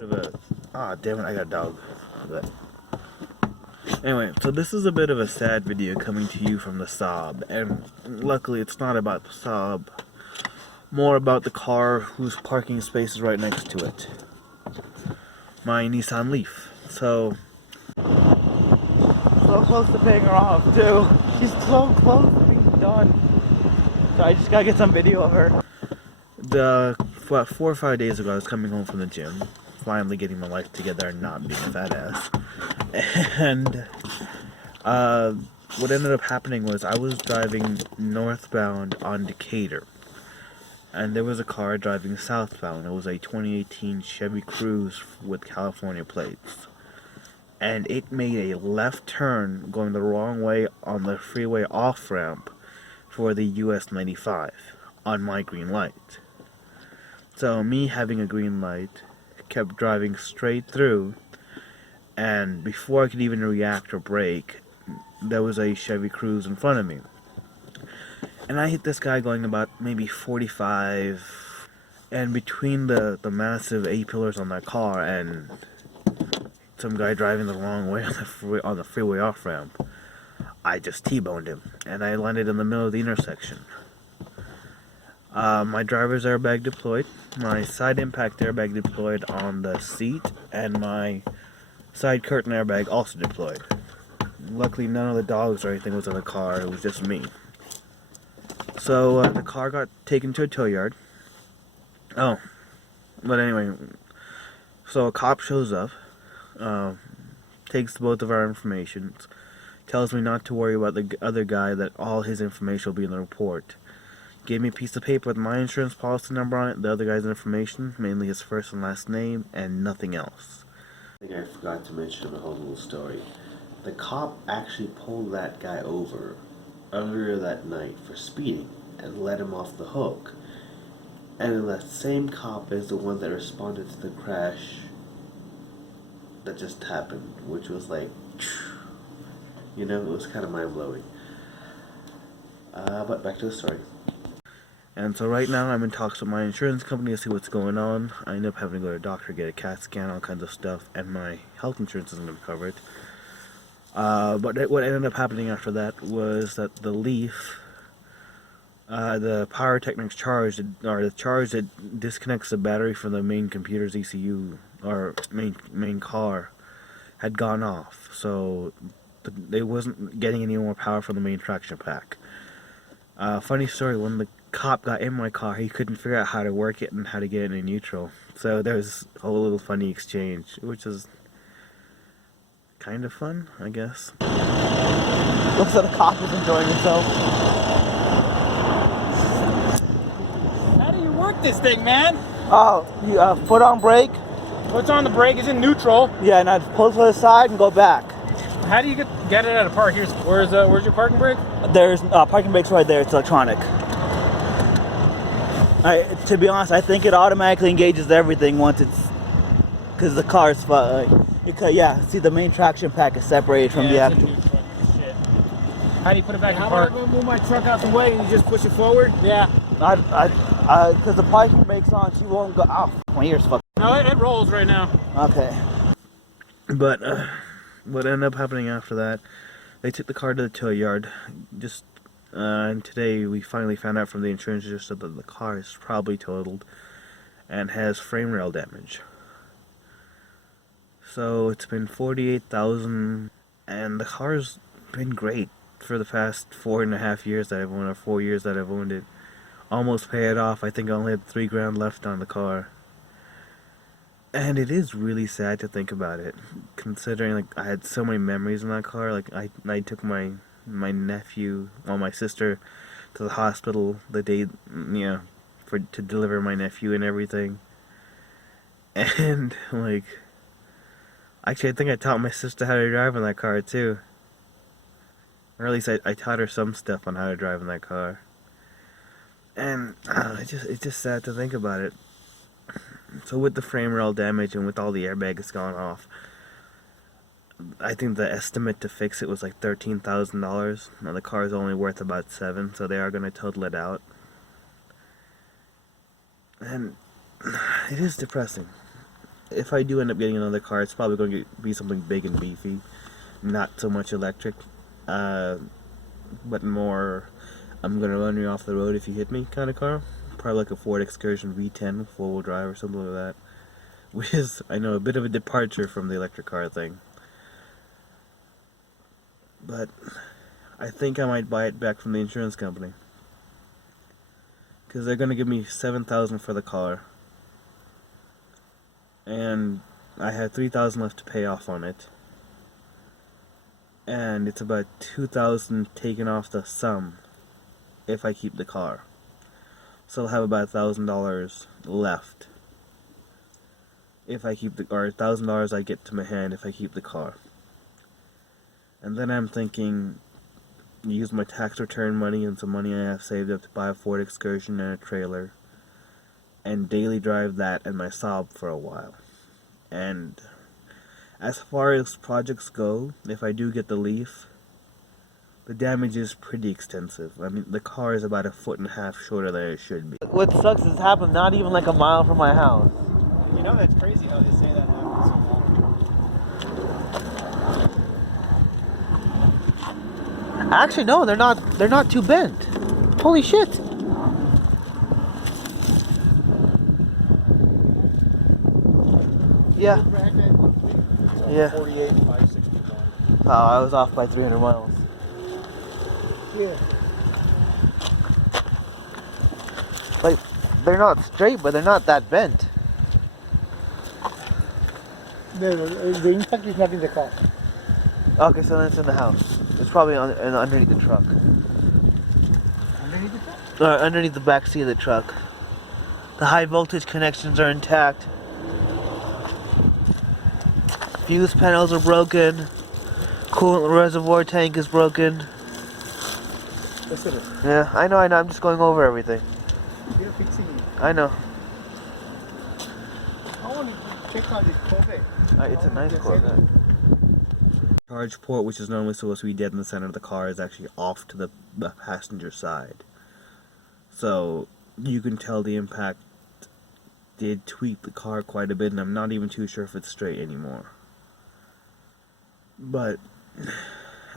Damn it, I got a dog. But anyway, so this is a bit of a sad video coming to you from the Saab, and luckily it's not about the Saab, more about the car whose parking space is right next to it. My Nissan Leaf. So close to paying her off too. She's so close to being done. So I just gotta get some video of her. What, 4 or 5 days ago I was coming home from the gym, finally getting my life together and not being a fat ass. And what ended up happening was I was driving northbound on Decatur, and there was a car driving southbound. It was a 2018 Chevy Cruze with California plates, and it made a left turn going the wrong way on the freeway off-ramp for the US 95 on my green light. So me having a green light, kept driving straight through, and before I could even react or brake, there was a Chevy Cruze in front of me. And I hit this guy going about maybe 45, and between the massive A-pillars on that car and some guy driving the wrong way on the freeway off-ramp, I just T-boned him, and I landed in the middle of the intersection. My driver's airbag deployed, my side impact airbag deployed on the seat, and my side curtain airbag also deployed. Luckily none of the dogs or anything was in the car, it was just me. So the car got taken to a tow yard. Oh, but anyway, so a cop shows up, takes both of our information, tells me not to worry about the other guy, that all his information will be in the report. Gave me a piece of paper with my insurance policy number on it, the other guy's information, mainly his first and last name, and nothing else. I think I forgot to mention my whole little story. The cop actually pulled that guy over earlier that night for speeding and let him off the hook. And then that same cop is the one that responded to the crash that just happened, which was like, you know, it was kind of mind-blowing. But back to the story. And so right now I'm in talks with my insurance company to see what's going on. I end up having to go to a doctor, get a CAT scan, all kinds of stuff, and my health insurance isn't going to cover it. But what ended up happening after that was that the Leaf, the pyrotechnics charge, or the charge that disconnects the battery from the main computer's ECU, or main car, had gone off. So they wasn't getting any more power from the main traction pack. Funny story, when the cop got in my car, he couldn't figure out how to work it and how to get it in neutral. So there was a whole little funny exchange, which is kind of fun, I guess. Looks like the cop is enjoying himself. How do you work this thing, man? Oh, you foot on brake. What's on the brake? Is in neutral. Yeah, and I pull to the side and go back. How do you get it out of park? Where's your parking brake? There's parking brakes right there. It's electronic. To be honest, I think it automatically engages everything once it's, because the car is see, the main traction pack is separated from the actual. Shit. How do you put it back in How park? about I move my truck out the way and you just push it forward? Yeah. Because the parking brake's on, she won't go. Oh, my ear's fucked. No, it rolls right now. Okay. But what ended up happening after that, they took the car to the tow yard. And today we finally found out from the insurance adjuster that the car is probably totaled and has frame rail damage. So it's been $48,000, and the car's been great for the past 4.5 years that I've owned it, or 4 years that I've owned it. Almost paid it off. I think I only had $3,000 left on the car. And it is really sad to think about it, considering like I had so many memories in that car. Like I took my nephew, well, my sister, to the hospital the day, to deliver my nephew and everything. And like, actually, I think I taught my sister how to drive in that car too. Or at least I taught her some stuff on how to drive in that car. And it's just sad to think about it. So with the frame rail damage and with all the airbags gone off, I think the estimate to fix it was like $13,000. Now the car is only worth about $7,000, so they are going to total it out. And it is depressing. if I do end up getting another car, it's probably going to be something big and beefy, not so much electric, but more I'm gonna run you off the road if you hit me kind of car. Probably like a Ford Excursion V10 4-wheel drive or something like that, which is, I know, a bit of a departure from the electric car thing. But I think I might buy it back from the insurance company, because they're gonna give me $7,000 for the car, and I have $3,000 left to pay off on it, and it's about $2,000 taken off the sum if I keep the car. So I'll have about $1,000 left if I keep the, or $1,000 I get to my hand if I keep the car. And then I'm thinking, use my tax return money and some money I have saved up to buy a Ford Excursion and a trailer, and daily drive that and my Saab for a while. And as far as projects go, if I do get the Leaf, the damage is pretty extensive. I mean, the car is about 1.5 feet shorter than it should be. What sucks is it's happened not even like a mile from my house. You know, that's crazy how they say that happens so long. Actually, no, they're not too bent. Holy shit. Yeah. Yeah. 48, 561. Oh, I was off by 300 miles. Yeah. Like, they're not straight, but they're not that bent. The impact is not in the car. Okay, so then it's in the house. It's probably underneath the truck. Underneath the car? Or underneath the back seat of the truck. The high voltage connections are intact. Fuse panels are broken. Coolant reservoir tank is broken. Yes, it is. Yeah, I know. I'm just going over everything. You're fixing it. I know. I want to check out this Corvette. It's a nice Corvette. Charge port, which is normally supposed to be dead in the center of the car, is actually off to the passenger side. So you can tell the impact did tweak the car quite a bit, and I'm not even too sure if it's straight anymore. But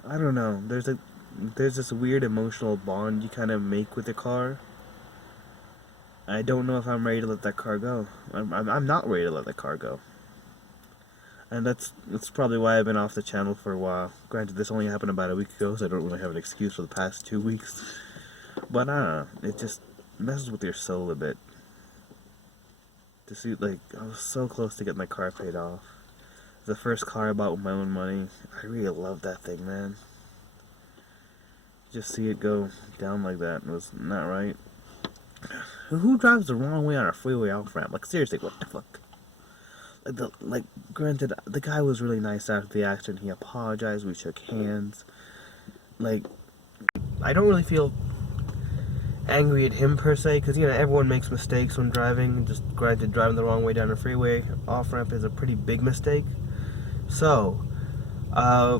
I don't know. There's this weird emotional bond you kind of make with the car. I don't know if I'm ready to let that car go. I'm not ready to let that car go. And that's probably why I've been off the channel for a while. Granted, this only happened about a week ago, so I don't really have an excuse for the past 2 weeks. But I don't know, it just messes with your soul a bit. To see, like, I was so close to getting my car paid off. The first car I bought with my own money. I really love that thing, man. Just see it go down like that was not right. Who drives the wrong way on a freeway off ramp? Like, seriously, what the fuck? Granted, the guy was really nice after the accident. He apologized. We shook hands. Like, I don't really feel angry at him per se, because, you know, everyone makes mistakes when driving. Just granted, driving the wrong way down a freeway off ramp is a pretty big mistake. So,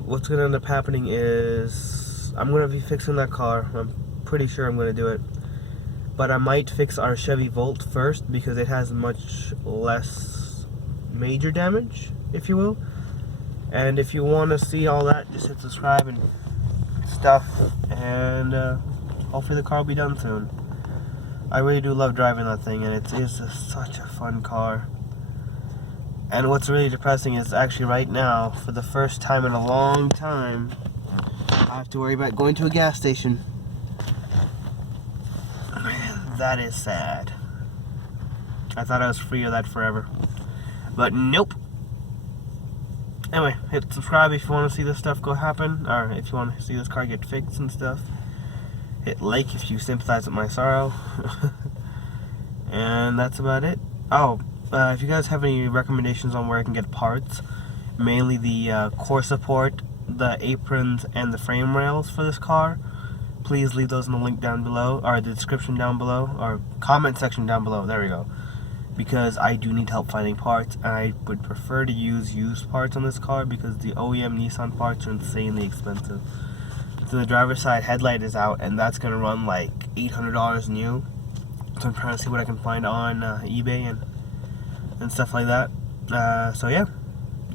what's gonna end up happening is I'm gonna be fixing that car. I'm pretty sure I'm gonna do it. But I might fix our Chevy Volt first, because it has much less major damage, if you will. And if you want to see all that, just hit subscribe and stuff, and hopefully the car will be done soon. I really do love driving that thing, and it is such a fun car. And what's really depressing is actually right now, for the first time in a long time, I have to worry about going to a gas station. That is sad. I thought I was free of that forever. But nope. Anyway, hit subscribe if you want to see this stuff go happen, or if you want to see this car get fixed and stuff. Hit like if you sympathize with my sorrow. And that's about it. Oh, if you guys have any recommendations on where I can get parts, mainly the core support, the aprons, and the frame rails for this car, please leave those in the link down below, or the description down below, or comment section down below. There we go. Because I do need help finding parts, and I would prefer to use used parts on this car, because the OEM Nissan parts are insanely expensive. So the driver's side headlight is out, and that's going to run like $800 new. So I'm trying to see what I can find on eBay and stuff like that. So yeah,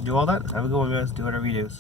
do all that. Have a good one, guys. Do whatever you do.